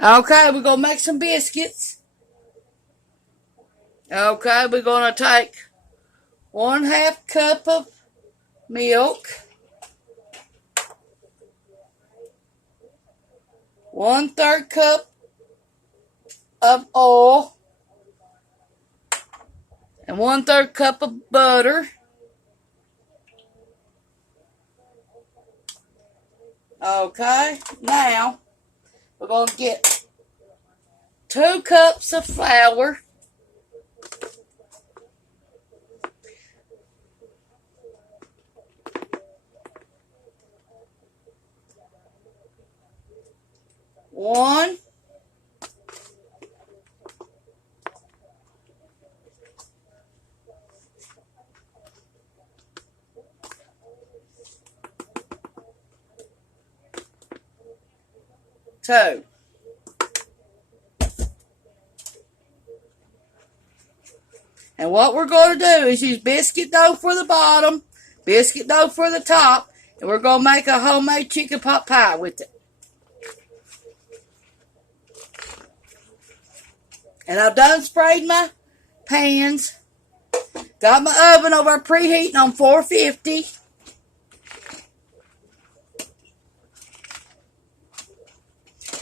Okay, we're going to make some biscuits. Okay, we're going to take 1/2 cup of milk, 1/3 cup of oil, and 1/3 cup of butter. Okay, now we're going to get 2 cups of flour, 1, 2. And what we're going to do is use biscuit dough for the bottom, biscuit dough for the top, and we're going to make a homemade chicken pot pie with it. And I've done sprayed my pans. Got my oven over preheating on 450.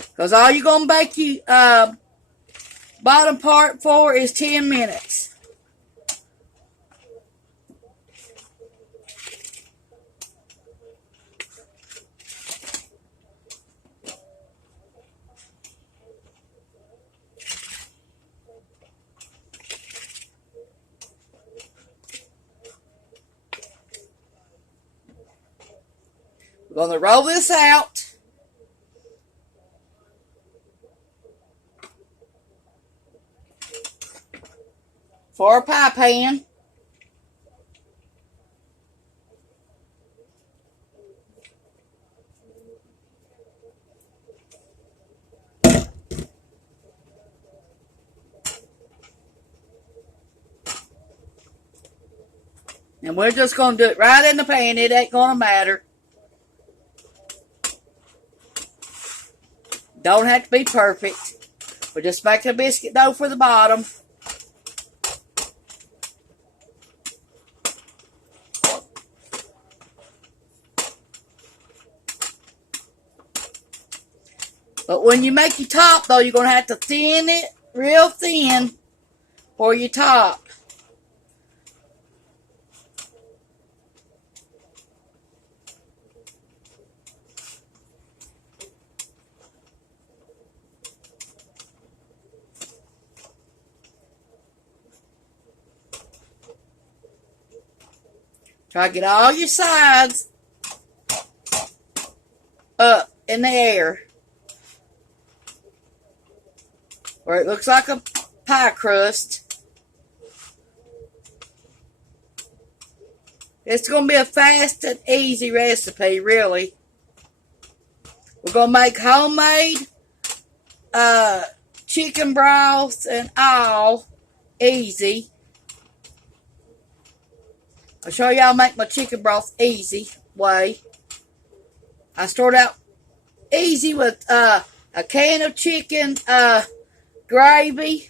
Because all you're going to bake you bottom part for is 10 minutes. We're going to roll this out. For a pie pan. And we're just going to do it right in the pan. It ain't going to matter. Don't have to be perfect. We're just making a biscuit dough for the bottom. But when you make your top, though, you're going to have to thin it real thin for your top. Try to get all your sides up in the air where it looks like a pie crust. It's going to be a fast and easy recipe, really. We're going to make homemade chicken broth and all easy. I'll show y'all make my chicken broth easy way. I start out easy with a can of chicken gravy.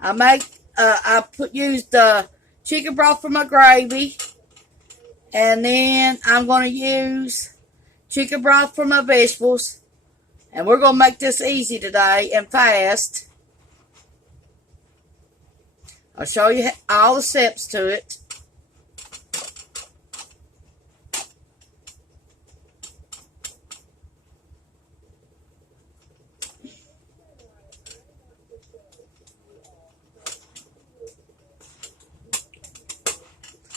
I used chicken broth for my gravy, and then I'm going to use chicken broth for my vegetables. And we're going to make this easy today and fast. I'll show you all the steps to it.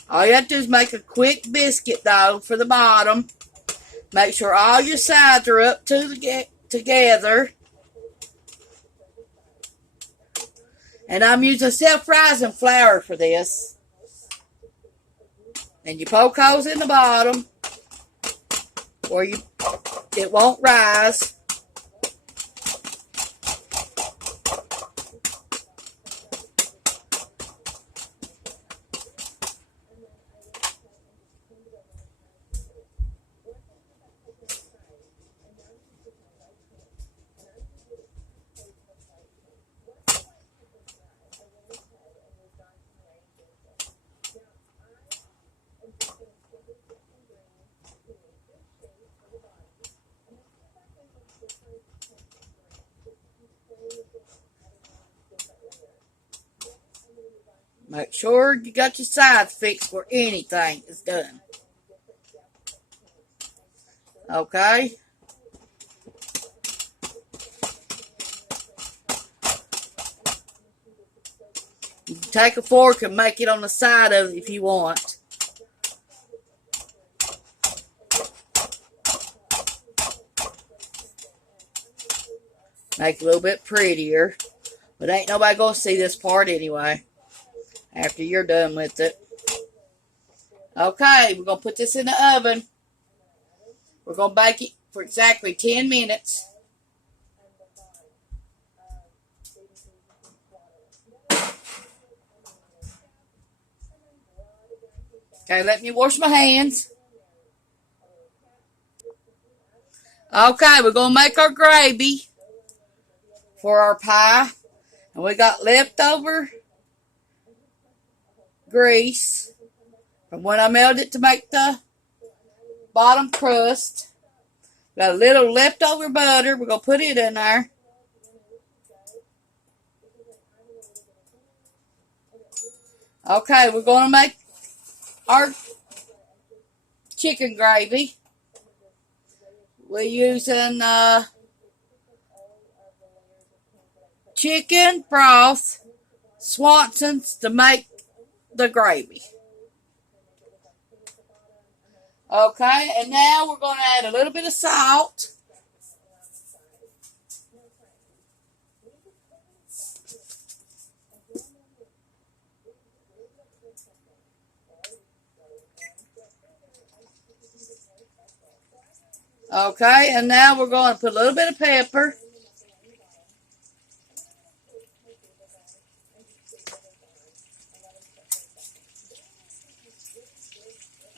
All you have to do is make a quick biscuit dough for the bottom. Make sure all your sides are up together. And I'm using self-rising flour for this. And you poke holes in the bottom where it won't rise. Make sure you got your sides fixed for anything is done. Okay? You can take a fork and make it on the side of it if you want. Make it a little bit prettier. But ain't nobody going to see this part anyway. After you're done with it. Okay, we're going to put this in the oven. We're going to bake it for exactly 10 minutes. Okay, let me wash my hands. Okay, we're going to make our gravy for our pie. And we got leftover grease from when I melted it to make the bottom crust. Got a little leftover butter. We're going to put it in there. Okay, we're going to make our chicken gravy. We're using chicken broth, Swanson's to make the gravy. Okay, and now we're going to add a little bit of salt. Okay, and now we're going to put a little bit of pepper.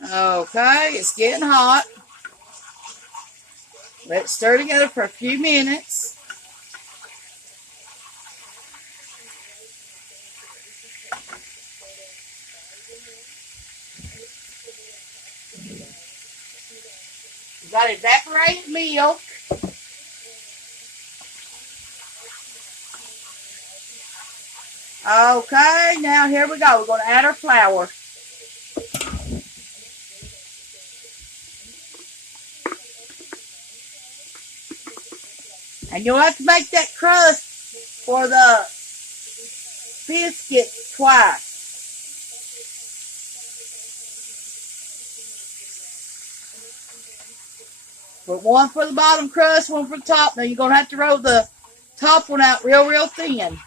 Okay, it's getting hot. Let it stir together for a few minutes. We got evaporated milk. Okay, now here we go. We're going to add our flour. And you'll have to make that crust for the biscuit twice. But one for the bottom crust, one for the top. Now you're going to have to roll the top one out real thin.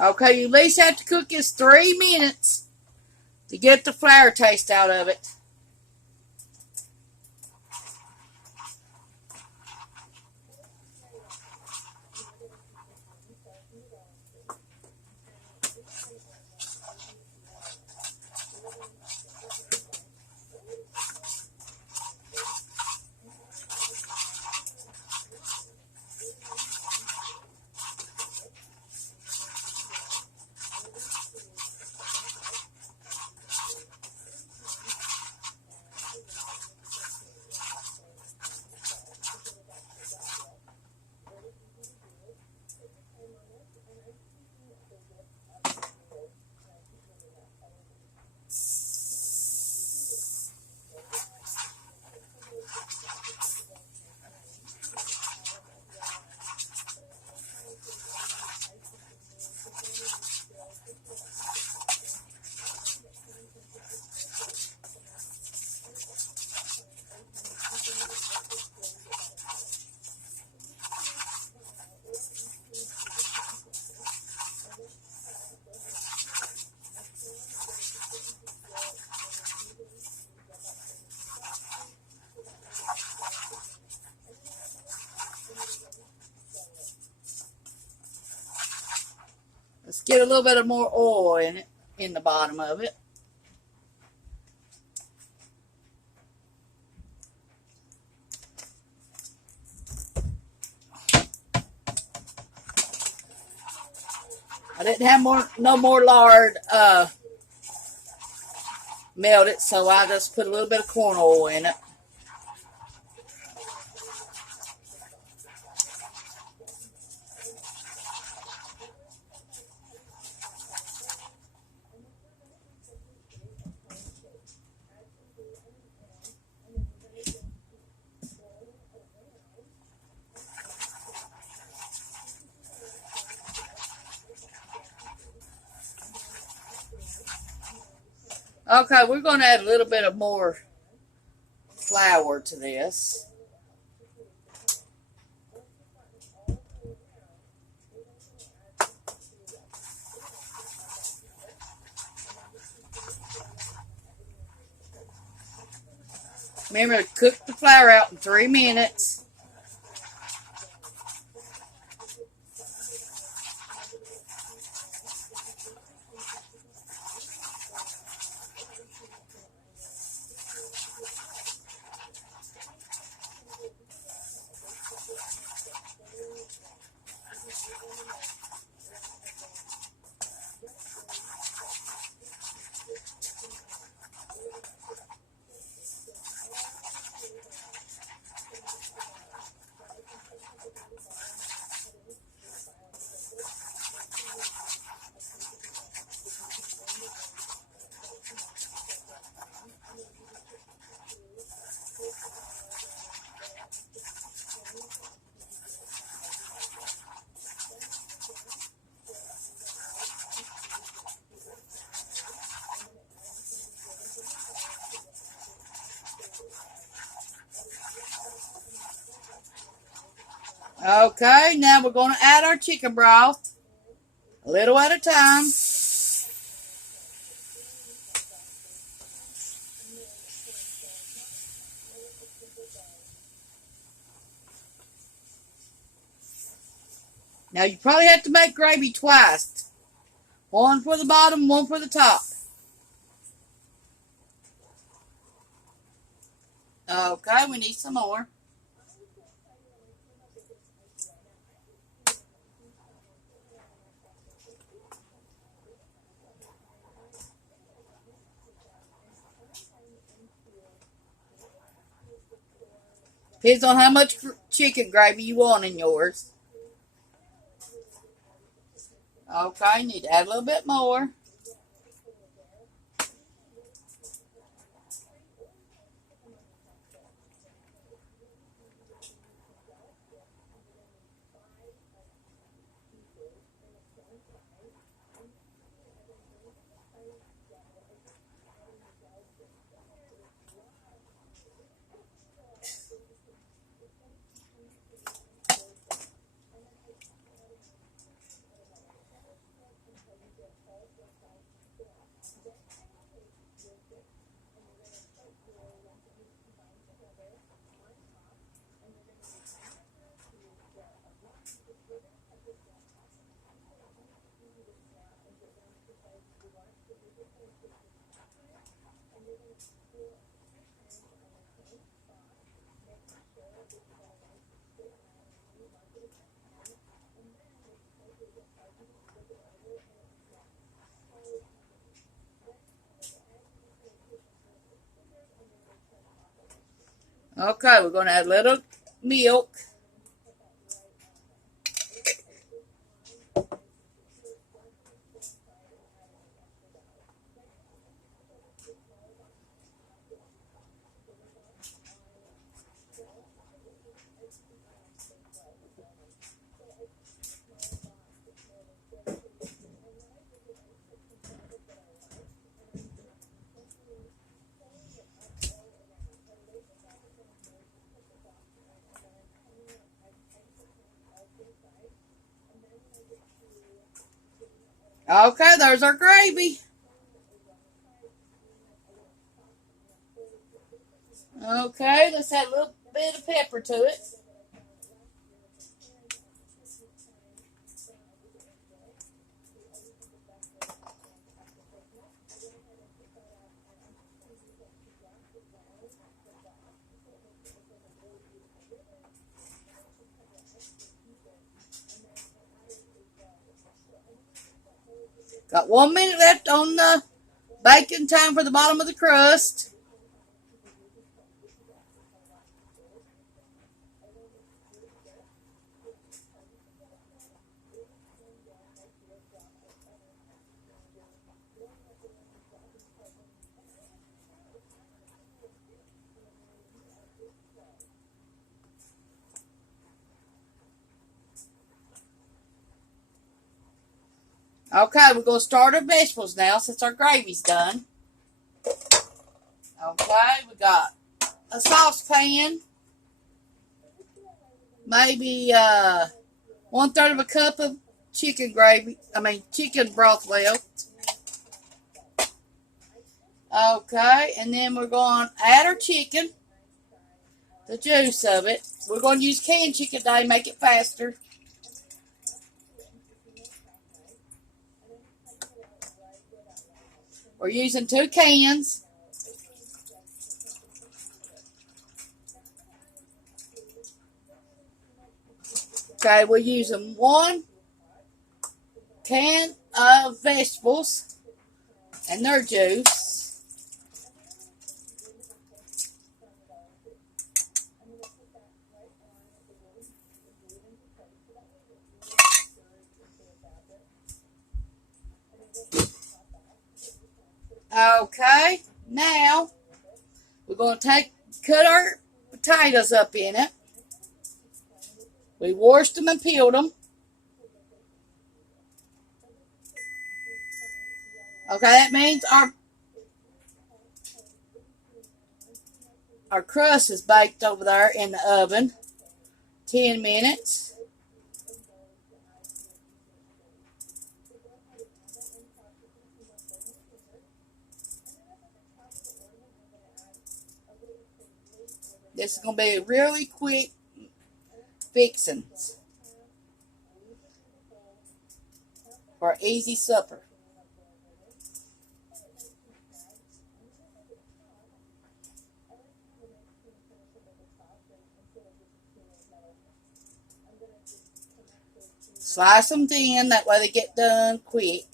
Okay, you at least have to cook this 3 minutes to get the flour taste out of it. Let's get a little bit of more oil in it, in the bottom of it. I didn't have no more lard melted, so I just put a little bit of corn oil in it. Okay, we're going to add a little bit of more flour to this. Remember to cook the flour out in 3 minutes. Okay, now we're going to add our chicken broth, a little at a time. Now you probably have to make gravy twice. One for the bottom, one for the top. Okay, we need some more. Depends on how much chicken gravy you want in yours. Okay, you need to add a little bit more. Okay, we're going to add a little milk. Okay, there's our gravy. Okay, let's add a little bit of pepper to it. Got 1 minute left on the baking time for the bottom of the crust. Okay, we're going to start our vegetables now since our gravy's done. Okay, we got a saucepan, maybe 1/3 of a cup of chicken broth left. Okay, and then we're going to add our chicken, the juice of it. We're going to use canned chicken today, make it faster. We're using 2 cans. Okay, we're using 1 can of vegetables and their juice. Okay, now we're going to cut our potatoes up in it. We washed them and peeled them. Okay, that means our crust is baked over there in the oven. 10 minutes. This is going to be a really quick fixings for an easy supper. Slice them thin, that way they get done quick.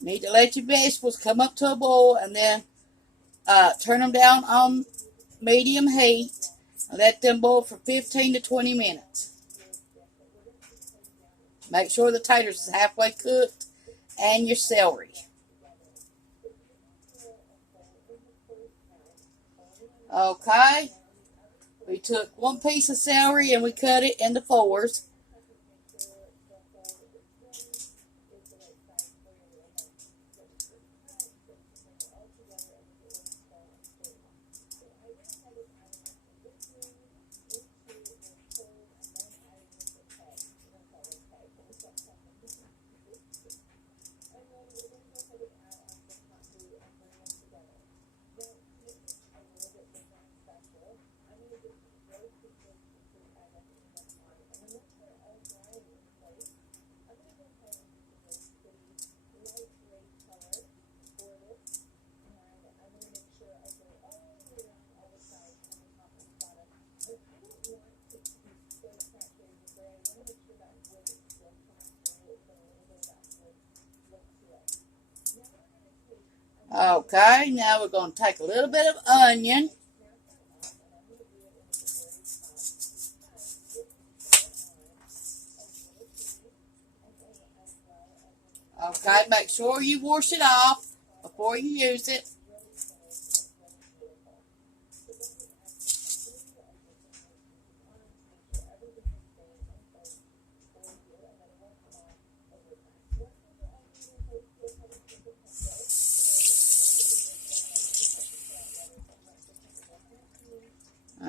Need to let your vegetables come up to a boil and then turn them down on medium heat and let them boil for 15 to 20 minutes. Make sure the taters is halfway cooked and your celery. Okay, we took 1 piece of celery and we cut it into 4s. Okay, now we're going to take a little bit of onion. Okay, make sure you wash it off before you use it.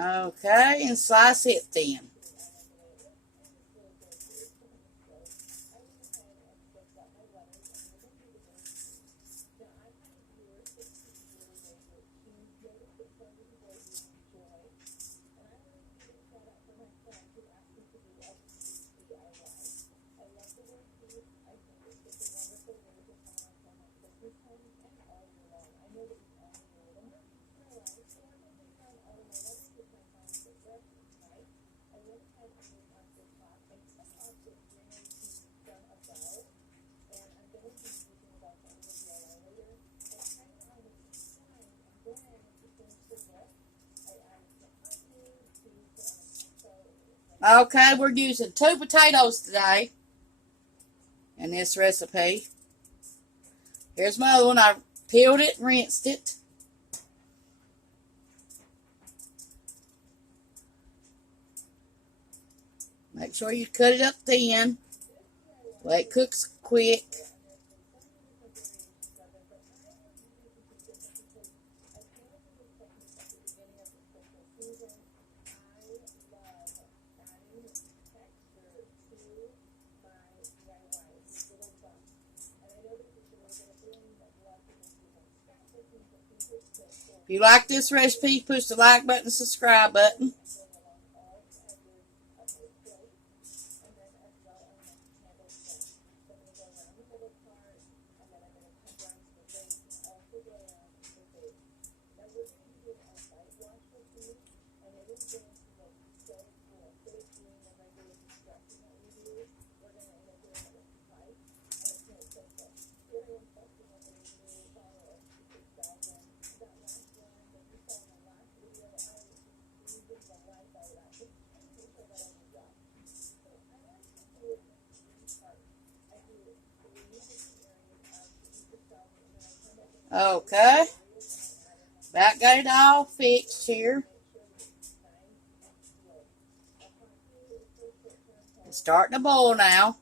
Okay, and slice it thin. Okay, we're using 2 potatoes today in this recipe. Here's my other one. I peeled it and rinsed it. Make sure you cut it up thin. Let it cooks quick. If you like this recipe, push the like button and subscribe button. Okay. About got it all fixed here. It's starting to boil now.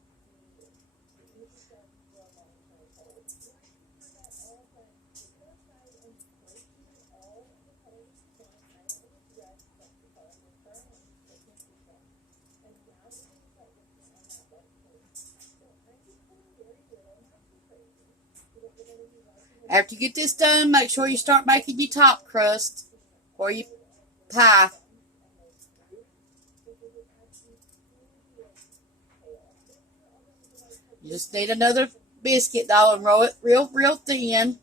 After you get this done, make sure you start making your top crust or your pie. You just need another biscuit dough and roll it real thin.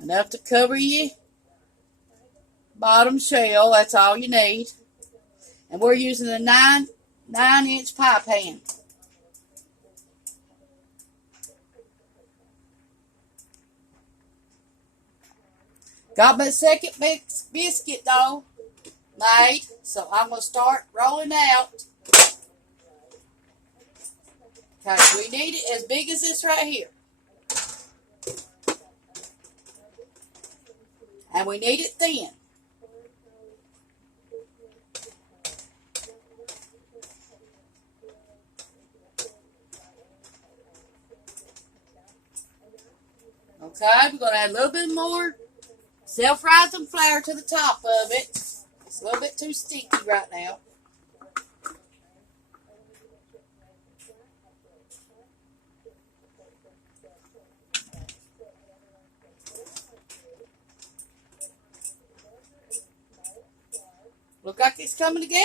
Enough to cover your bottom shell. That's all you need. And we're using a 9-inch pie pan. Got my second biscuit dough made, so I'm going to start rolling out. Okay, we need it as big as this right here. And we need it thin. Okay, we're going to add a little bit more self-rising flour to the top of it. It's a little bit too sticky right now. Look like it's coming together.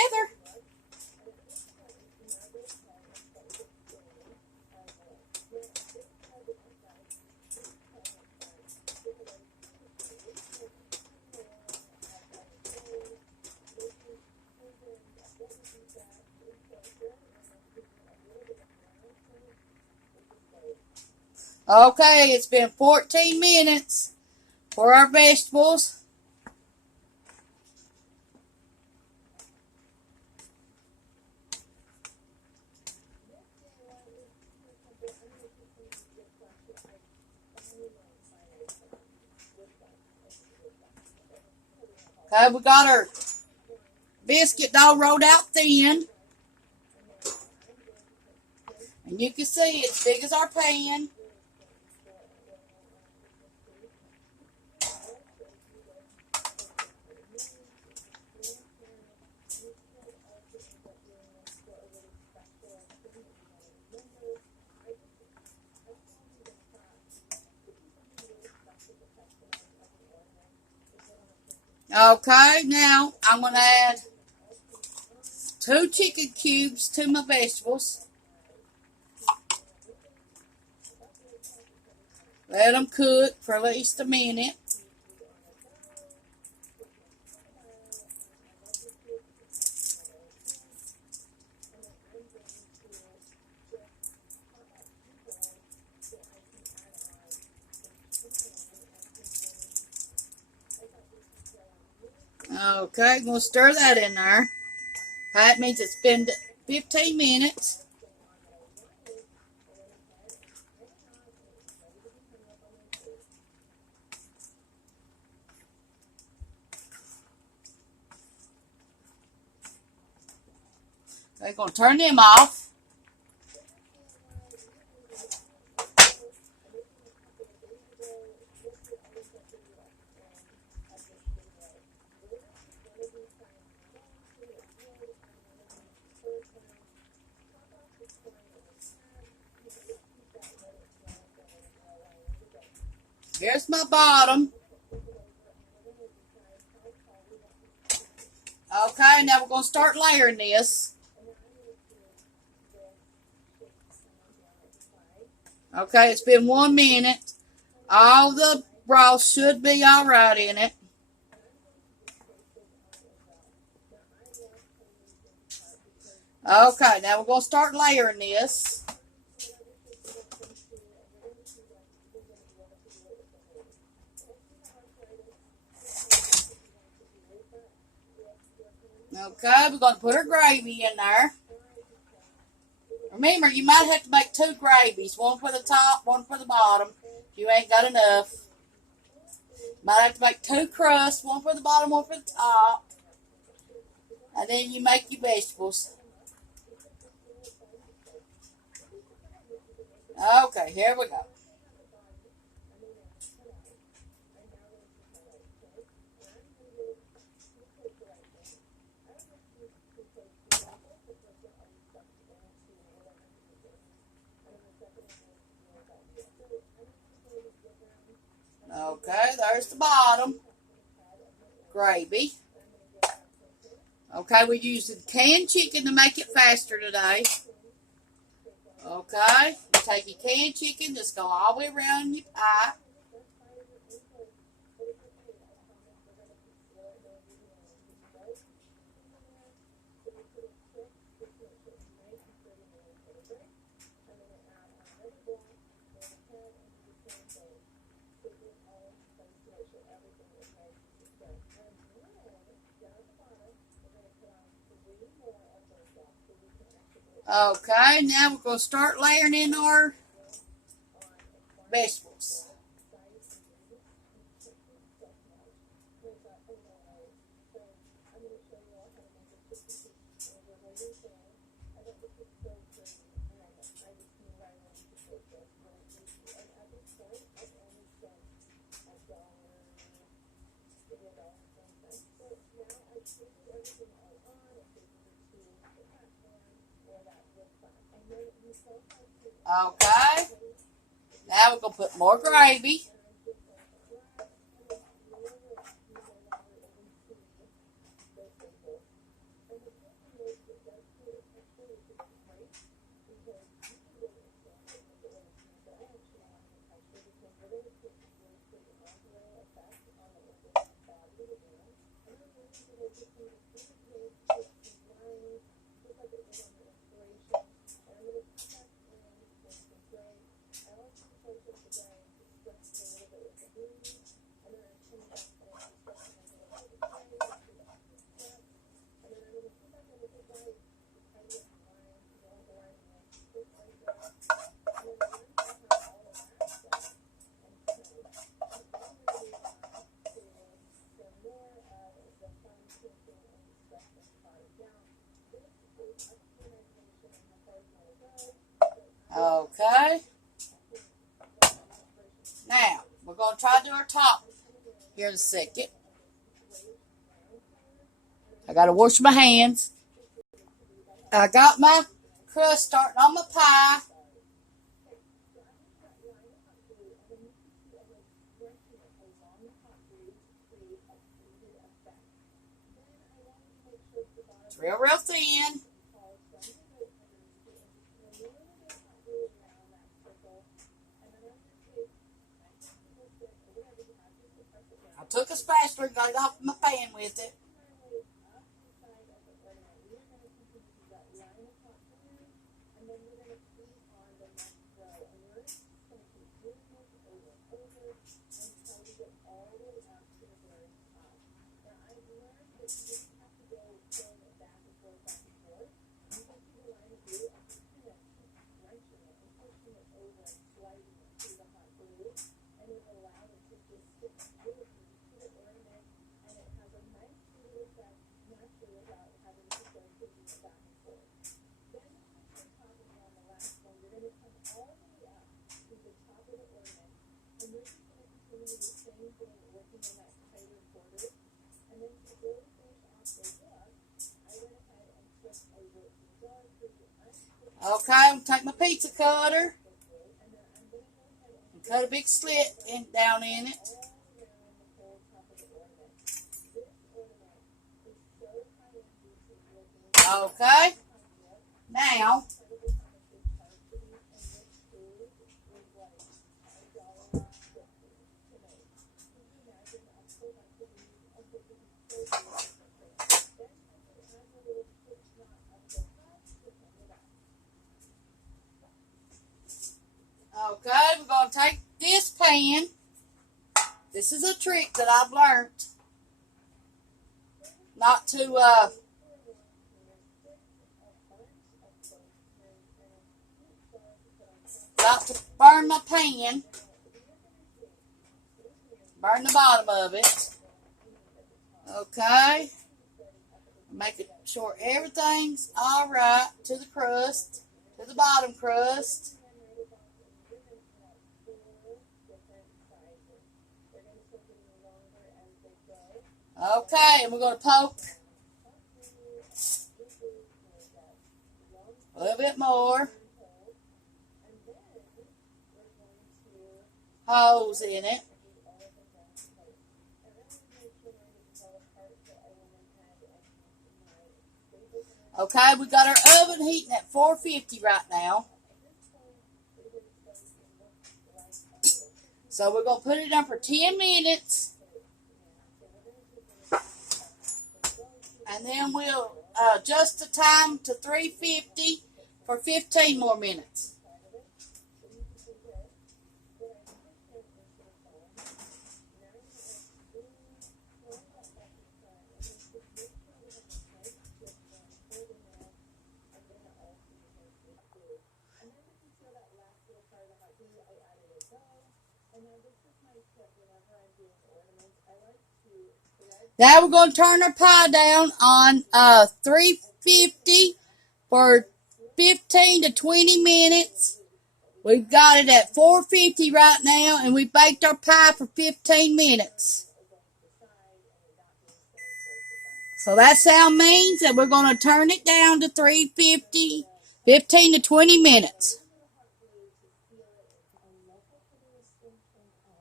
Okay, it's been 14 minutes for our vegetables. Okay, we got our biscuit dough rolled out thin. And you can see it's big as our pan. Okay, now I'm going to add 2 chicken cubes to my vegetables. Let them cook for at least a minute. Okay, I'm going to stir that in there. That means it's been 15 minutes. We're going to turn them off. Here's my bottom. Okay, now we're going to start layering this. Okay, it's been 1 minute. All the broth should be all right in it. Okay, now we're going to start layering this. Okay, we're going to put our gravy in there. Remember, you might have to make 2 gravies. One for the top, one for the bottom. If you ain't got enough. Might have to make 2 crusts. One for the bottom, one for the top. And then you make your vegetables. Okay, here we go. Okay, there's the bottom. Gravy. Okay, we're using canned chicken to make it faster today. Okay, you take your canned chicken, just go all the way around your pie. Okay, now we're going to start layering in our vegetables. Okay, now we're going to put more gravy. Okay. Now, we're going to try to do our top here in a second. I got to wash my hands. I got my crust starting on my pie. It's real thin. I took a spatula and got it off my pan with it. Okay, I'm going to take my pizza cutter and cut a big slit down in it. Okay, now we're going to take this pan. This is a trick that I've learned. Not to burn my pan. Burn the bottom of it. Okay. Making sure everything's all right to the crust, to the bottom crust. Okay, and we're going to poke a little bit more. Holes in it. Okay, we got our oven heating at 450 right now. So we're going to put it on for 10 minutes. And then we'll adjust the time to 350 for 15 more minutes. Now we're going to turn our pie down on 350 for 15 to 20 minutes. We've got it at 450 right now, and we baked our pie for 15 minutes. So that sound means that we're going to turn it down to 350, 15 to 20 minutes.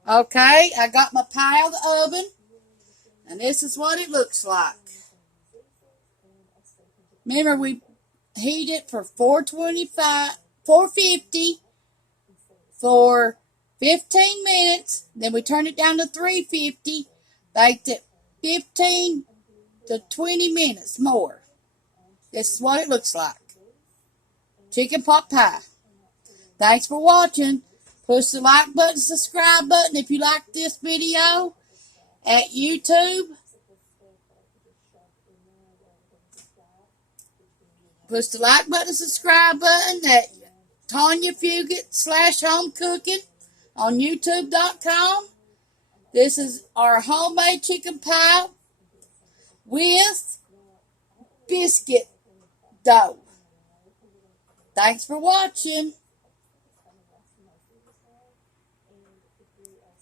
Okay, I got my pie out of the oven, and this is what it looks like. Remember, we heat it for 450 for 15 minutes. Then we turn it down to 350, baked it 15 to 20 minutes more. This is what it looks like. Chicken pot pie. Thanks for watching. Push the like button, subscribe button if you like this video at YouTube. Push the like button, subscribe button at Tawynia Fugate /home cooking on YouTube.com. This is our homemade chicken pie with biscuit dough. Thanks for watching.